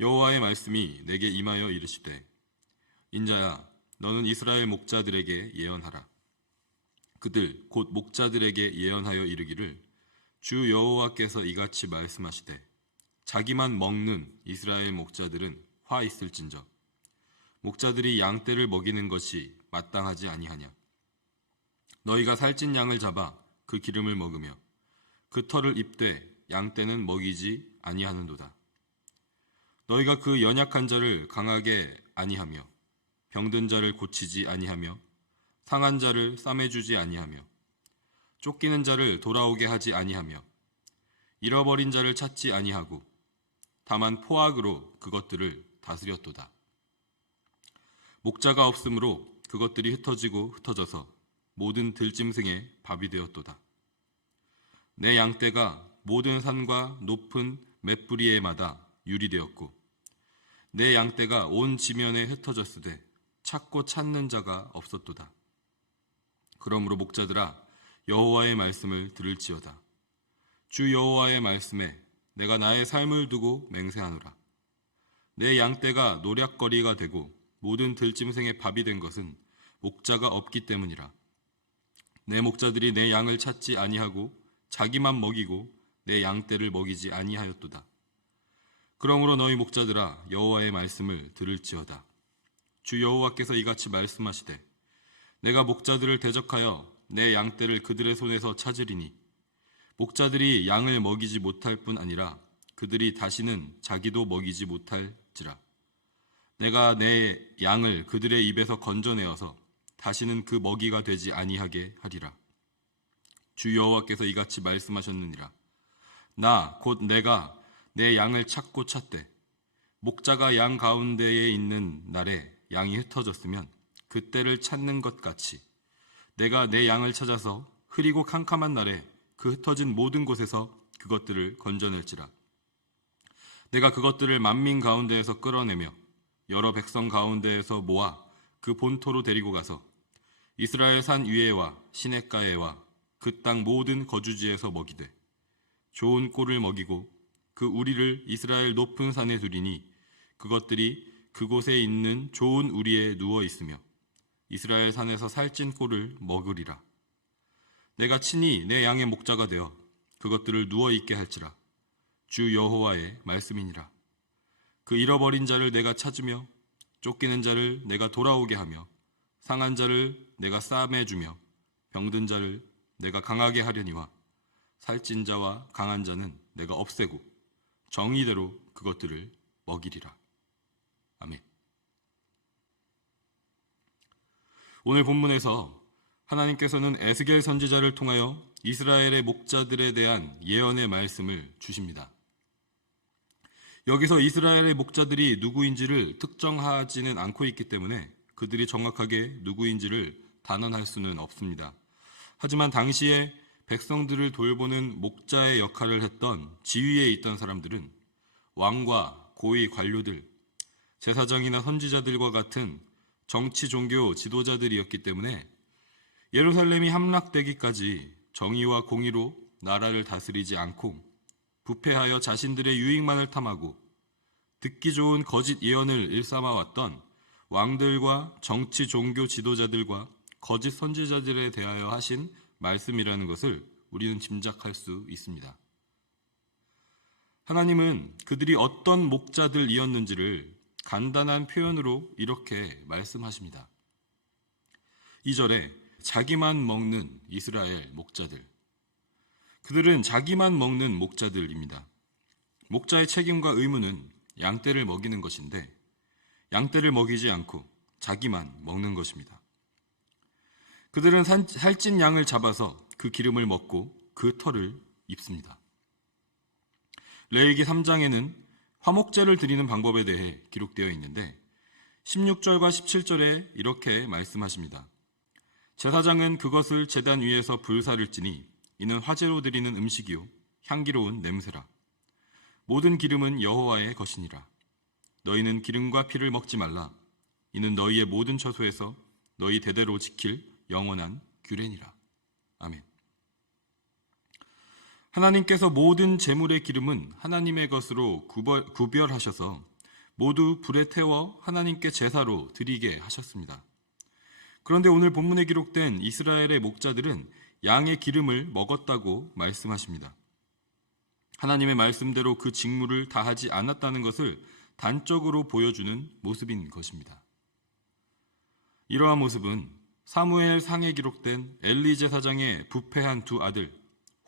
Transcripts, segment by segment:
여호와의 말씀이 내게 임하여 이르시되 인자야 너는 이스라엘 목자들에게 예언하라. 그들 곧 목자들에게 예언하여 이르기를 주 여호와께서 이같이 말씀하시되 자기만 먹는 이스라엘 목자들은 화 있을진저 목자들이 양떼를 먹이는 것이 마땅하지 아니하냐. 너희가 살찐 양을 잡아 그 기름을 먹으며 그 털을 입되 양떼는 먹이지 아니하는도다. 너희가 그 연약한 자를 강하게 아니하며 병든 자를 고치지 아니하며 상한 자를 싸매주지 아니하며 쫓기는 자를 돌아오게 하지 아니하며 잃어버린 자를 찾지 아니하고 다만 포악으로 그것들을 다스렸도다. 목자가 없으므로 그것들이 흩어지고 흩어져서 모든 들짐승의 밥이 되었도다. 내 양떼가 모든 산과 높은 맷뿌리에마다 유리되었고 내 양떼가 온 지면에 흩어졌으되 찾고 찾는 자가 없었도다. 그러므로 목자들아 여호와의 말씀을 들을지어다. 주 여호와의 말씀에 내가 나의 삶을 두고 맹세하노라. 내 양떼가 노략거리가 되고 모든 들짐승의 밥이 된 것은 목자가 없기 때문이라. 내 목자들이 내 양을 찾지 아니하고 자기만 먹이고 내 양떼를 먹이지 아니하였도다. 그러므로 너희 목자들아 여호와의 말씀을 들을지어다. 주 여호와께서 이같이 말씀하시되 내가 목자들을 대적하여 내 양떼를 그들의 손에서 찾으리니 목자들이 양을 먹이지 못할 뿐 아니라 그들이 다시는 자기도 먹이지 못할지라. 내가 내 양을 그들의 입에서 건져내어서 다시는 그 먹이가 되지 아니하게 하리라. 주 여호와께서 이같이 말씀하셨느니라. 나 곧 내가 내 양을 찾고 찾되 목자가 양 가운데에 있는 날에 양이 흩어졌으면 그때를 찾는 것 같이 내가 내 양을 찾아서 흐리고 캄캄한 날에 그 흩어진 모든 곳에서 그것들을 건져낼지라. 내가 그것들을 만민 가운데에서 끌어내며 여러 백성 가운데에서 모아 그 본토로 데리고 가서 이스라엘 산 위에와 시냇가에와 그 땅 모든 거주지에서 먹이되 좋은 꼴을 먹이고 그 우리를 이스라엘 높은 산에 두리니 그것들이 그곳에 있는 좋은 우리에 누워 있으며 이스라엘 산에서 살찐 꼴을 먹으리라. 내가 친히 내 양의 목자가 되어 그것들을 누워 있게 할지라. 주 여호와의 말씀이니라. 그 잃어버린 자를 내가 찾으며 쫓기는 자를 내가 돌아오게 하며 상한 자를 내가 싸매주며 병든 자를 내가 강하게 하려니와 살찐 자와 강한 자는 내가 없애고 정의대로 그것들을 먹이리라. 아멘. 오늘 본문에서 하나님께서는 에스겔 선지자를 통하여 이스라엘의 목자들에 대한 예언의 말씀을 주십니다. 여기서 이스라엘의 목자들이 누구인지를 특정하지는 않고 있기 때문에 그들이 정확하게 누구인지를 단언할 수는 없습니다. 하지만 당시에 백성들을 돌보는 목자의 역할을 했던 지위에 있던 사람들은 왕과 고위 관료들, 제사장이나 선지자들과 같은 정치 종교 지도자들이었기 때문에 예루살렘이 함락되기까지 정의와 공의로 나라를 다스리지 않고 부패하여 자신들의 유익만을 탐하고 듣기 좋은 거짓 예언을 일삼아왔던 왕들과 정치 종교 지도자들과 거짓 선지자들에 대하여 하신 말씀이라는 것을 우리는 짐작할 수 있습니다. 하나님은 그들이 어떤 목자들이었는지를 간단한 표현으로 이렇게 말씀하십니다. 2절에 자기만 먹는 이스라엘 목자들. 그들은 자기만 먹는 목자들입니다. 목자의 책임과 의무는 양떼를 먹이는 것인데 양떼를 먹이지 않고 자기만 먹는 것입니다. 그들은 살찐 양을 잡아서 그 기름을 먹고 그 털을 입습니다. 레위기 3장에는 화목제를 드리는 방법에 대해 기록되어 있는데 16절과 17절에 이렇게 말씀하십니다. 제사장은 그것을 제단 위에서 불사를 찌니 이는 화제로 드리는 음식이요 향기로운 냄새라. 모든 기름은 여호와의 것이니라. 너희는 기름과 피를 먹지 말라. 이는 너희의 모든 처소에서 너희 대대로 지킬 영원한 규례니라. 아멘. 하나님께서 모든 제물의 기름은 하나님의 것으로 구별하셔서 모두 불에 태워 하나님께 제사로 드리게 하셨습니다. 그런데 오늘 본문에 기록된 이스라엘의 목자들은 양의 기름을 먹었다고 말씀하십니다. 하나님의 말씀대로 그 직무를 다하지 않았다는 것을 단적으로 보여주는 모습인 것입니다. 이러한 모습은 사무엘 상에 기록된 엘리 제사장의 부패한 두 아들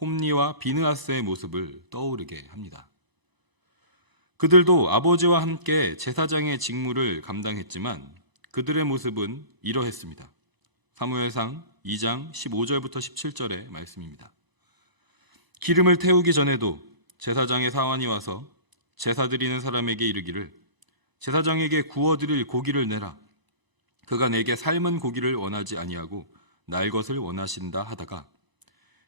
홈니와 비느하스의 모습을 떠오르게 합니다. 그들도 아버지와 함께 제사장의 직무를 감당했지만 그들의 모습은 이러했습니다. 사무엘상 2장 15절부터 17절의 말씀입니다. 기름을 태우기 전에도 제사장의 사환이 와서 제사 드리는 사람에게 이르기를 제사장에게 구워드릴 고기를 내라. 그가 내게 삶은 고기를 원하지 아니하고 날 것을 원하신다 하다가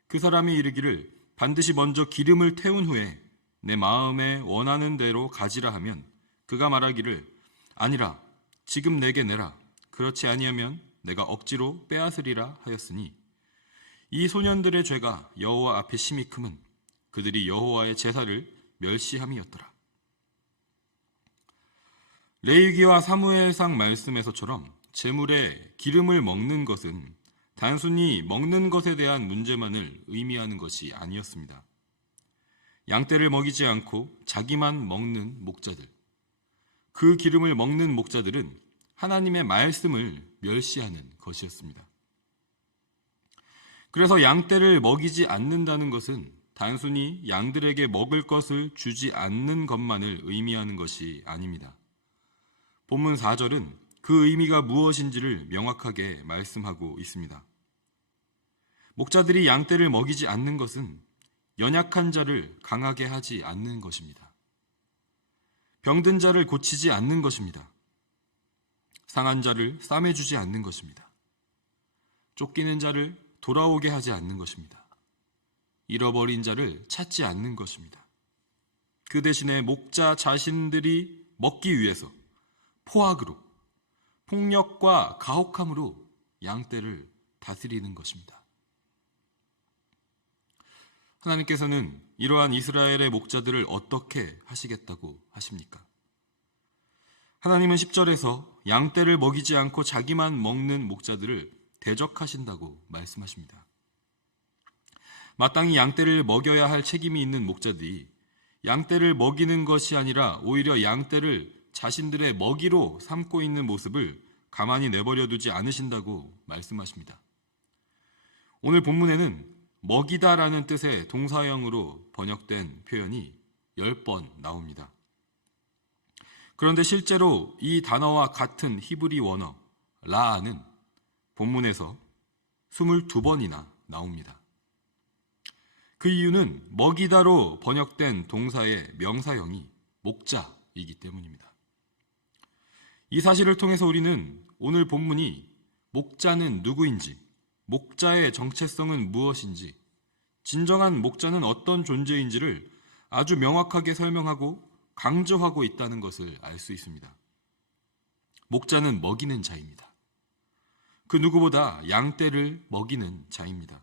그 사람이 이르기를 반드시 먼저 기름을 태운 후에 내 마음에 원하는 대로 가지라 하면 그가 말하기를 아니라 지금 내게 내라. 그렇지 아니하면 내가 억지로 빼앗으리라 하였으니 이 소년들의 죄가 여호와 앞에 심히 크면 그들이 여호와의 제사를 멸시함이었더라. 레위기와 사무엘상 말씀에서처럼 제물에 기름을 먹는 것은 단순히 먹는 것에 대한 문제만을 의미하는 것이 아니었습니다. 양떼를 먹이지 않고 자기만 먹는 목자들, 그 기름을 먹는 목자들은 하나님의 말씀을 멸시하는 것이었습니다. 그래서 양떼를 먹이지 않는다는 것은 단순히 양들에게 먹을 것을 주지 않는 것만을 의미하는 것이 아닙니다. 본문 4절은 그 의미가 무엇인지를 명확하게 말씀하고 있습니다. 목자들이 양떼를 먹이지 않는 것은 연약한 자를 강하게 하지 않는 것입니다. 병든 자를 고치지 않는 것입니다. 상한 자를 싸매주지 않는 것입니다. 쫓기는 자를 돌아오게 하지 않는 것입니다. 잃어버린 자를 찾지 않는 것입니다. 그 대신에 목자 자신들이 먹기 위해서 포악으로, 폭력과 가혹함으로 양떼를 다스리는 것입니다. 하나님께서는 이러한 이스라엘의 목자들을 어떻게 하시겠다고 하십니까? 하나님은 10절에서 양떼를 먹이지 않고 자기만 먹는 목자들을 대적하신다고 말씀하십니다. 마땅히 양떼를 먹여야 할 책임이 있는 목자들이 양떼를 먹이는 것이 아니라 오히려 양떼를 자신들의 먹이로 삼고 있는 모습을 가만히 내버려 두지 않으신다고 말씀하십니다. 오늘 본문에는 먹이다라는 뜻의 동사형으로 번역된 표현이 10번 나옵니다. 그런데 실제로 이 단어와 같은 히브리 원어 라는 본문에서 22번이나 나옵니다. 그 이유는 먹이다로 번역된 동사의 명사형이 목자이기 때문입니다. 이 사실을 통해서 우리는 오늘 본문이 목자는 누구인지, 목자의 정체성은 무엇인지, 진정한 목자는 어떤 존재인지를 아주 명확하게 설명하고 강조하고 있다는 것을 알 수 있습니다. 목자는 먹이는 자입니다. 그 누구보다 양떼를 먹이는 자입니다.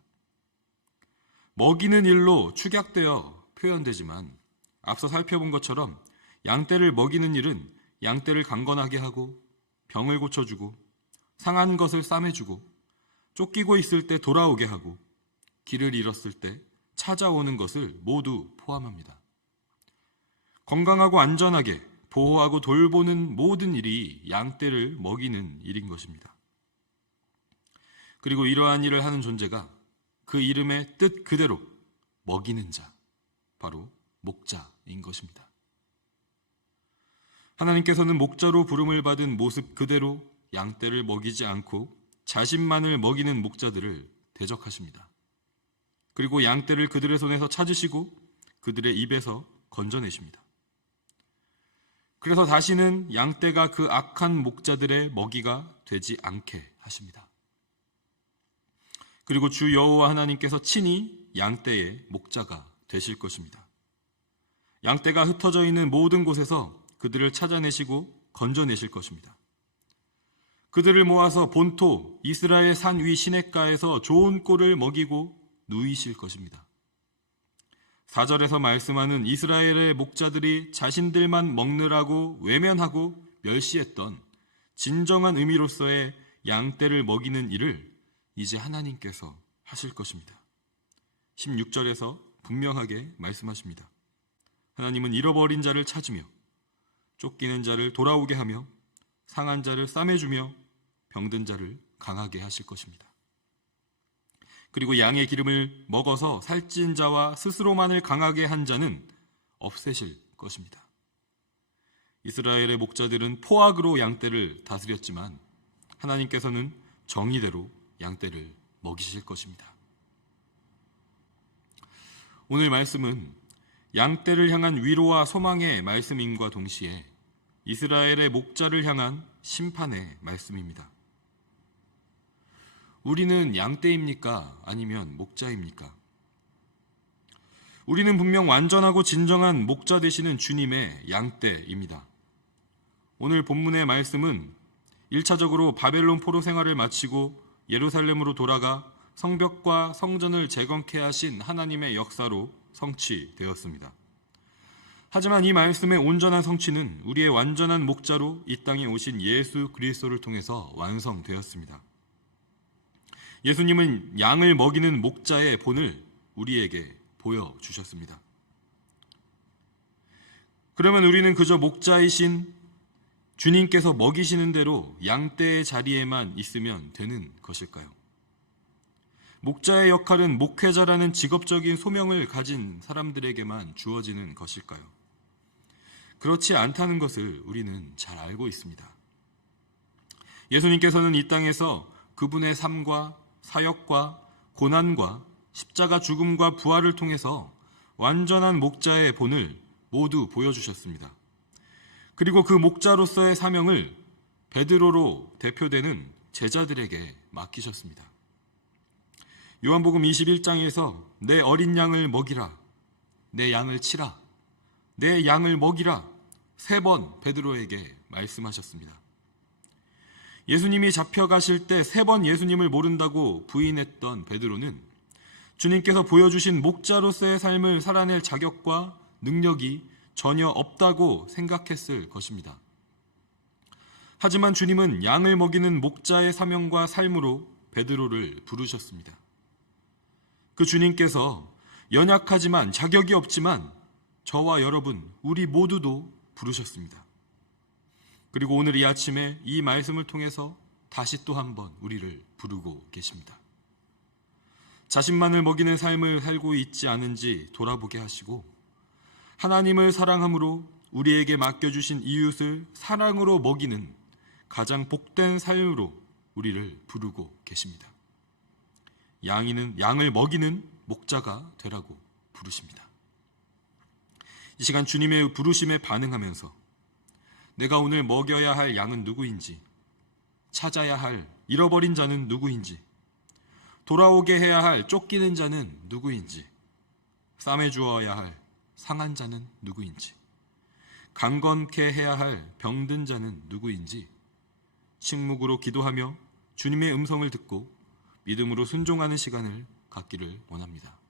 먹이는 일로 축약되어 표현되지만 앞서 살펴본 것처럼 양떼를 먹이는 일은 양떼를 강건하게 하고 병을 고쳐주고 상한 것을 싸매주고 쫓기고 있을 때 돌아오게 하고 길을 잃었을 때 찾아오는 것을 모두 포함합니다. 건강하고 안전하게 보호하고 돌보는 모든 일이 양떼를 먹이는 일인 것입니다. 그리고 이러한 일을 하는 존재가 그 이름의 뜻 그대로 먹이는 자, 바로 목자인 것입니다. 하나님께서는 목자로 부름을 받은 모습 그대로 양떼를 먹이지 않고 자신만을 먹이는 목자들을 대적하십니다. 그리고 양떼를 그들의 손에서 찾으시고 그들의 입에서 건져내십니다. 그래서 다시는 양떼가 그 악한 목자들의 먹이가 되지 않게 하십니다. 그리고 주 여호와 하나님께서 친히 양떼의 목자가 되실 것입니다. 양떼가 흩어져 있는 모든 곳에서 그들을 찾아내시고 건져내실 것입니다. 그들을 모아서 본토 이스라엘 산 위 시냇가에서 좋은 꼴을 먹이고 누이실 것입니다. 4절에서 말씀하는 이스라엘의 목자들이 자신들만 먹느라고 외면하고 멸시했던 진정한 의미로서의 양떼를 먹이는 일을 이제 하나님께서 하실 것입니다. 16절에서 분명하게 말씀하십니다. 하나님은 잃어버린 자를 찾으며 쫓기는 자를 돌아오게 하며 상한 자를 싸매주며 병든 자를 강하게 하실 것입니다. 그리고 양의 기름을 먹어서 살찐 자와 스스로만을 강하게 한 자는 없애실 것입니다. 이스라엘의 목자들은 포악으로 양떼를 다스렸지만 하나님께서는 정의대로 양떼를 먹이실 것입니다. 오늘 말씀은 양떼를 향한 위로와 소망의 말씀임과 동시에 이스라엘의 목자를 향한 심판의 말씀입니다. 우리는 양떼입니까? 아니면 목자입니까? 우리는 분명 완전하고 진정한 목자 되시는 주님의 양떼입니다. 오늘 본문의 말씀은 1차적으로 바벨론 포로 생활을 마치고 예루살렘으로 돌아가 성벽과 성전을 재건케 하신 하나님의 역사로 성취되었습니다. 하지만 이 말씀의 온전한 성취는 우리의 완전한 목자로 이 땅에 오신 예수 그리스도를 통해서 완성되었습니다. 예수님은 양을 먹이는 목자의 본을 우리에게 보여주셨습니다. 그러면 우리는 그저 목자이신 주님께서 먹이시는 대로 양떼의 자리에만 있으면 되는 것일까요? 목자의 역할은 목회자라는 직업적인 소명을 가진 사람들에게만 주어지는 것일까요? 그렇지 않다는 것을 우리는 잘 알고 있습니다. 예수님께서는 이 땅에서 그분의 삶과 사역과 고난과 십자가 죽음과 부활을 통해서 완전한 목자의 본을 모두 보여주셨습니다. 그리고 그 목자로서의 사명을 베드로로 대표되는 제자들에게 맡기셨습니다. 요한복음 21장에서 내 어린 양을 먹이라, 내 양을 치라, 내 양을 먹이라 3번 베드로에게 말씀하셨습니다. 예수님이 잡혀가실 때 3번 예수님을 모른다고 부인했던 베드로는 주님께서 보여주신 목자로서의 삶을 살아낼 자격과 능력이 전혀 없다고 생각했을 것입니다. 하지만 주님은 양을 먹이는 목자의 사명과 삶으로 베드로를 부르셨습니다. 그 주님께서 연약하지만 자격이 없지만 저와 여러분, 우리 모두도 부르셨습니다. 그리고 오늘 이 아침에 이 말씀을 통해서 다시 또 한 번 우리를 부르고 계십니다. 자신만을 먹이는 삶을 살고 있지 않은지 돌아보게 하시고 하나님을 사랑함으로 우리에게 맡겨주신 이웃을 사랑으로 먹이는 가장 복된 삶으로 우리를 부르고 계십니다. 양을 먹이는 목자가 되라고 부르십니다. 이 시간 주님의 부르심에 반응하면서 내가 오늘 먹여야 할 양은 누구인지, 찾아야 할 잃어버린 자는 누구인지, 돌아오게 해야 할 쫓기는 자는 누구인지, 싸매주어야 할 상한 자는 누구인지, 강건케 해야 할 병든 자는 누구인지 침묵으로 기도하며 주님의 음성을 듣고 믿음으로 순종하는 시간을 갖기를 원합니다.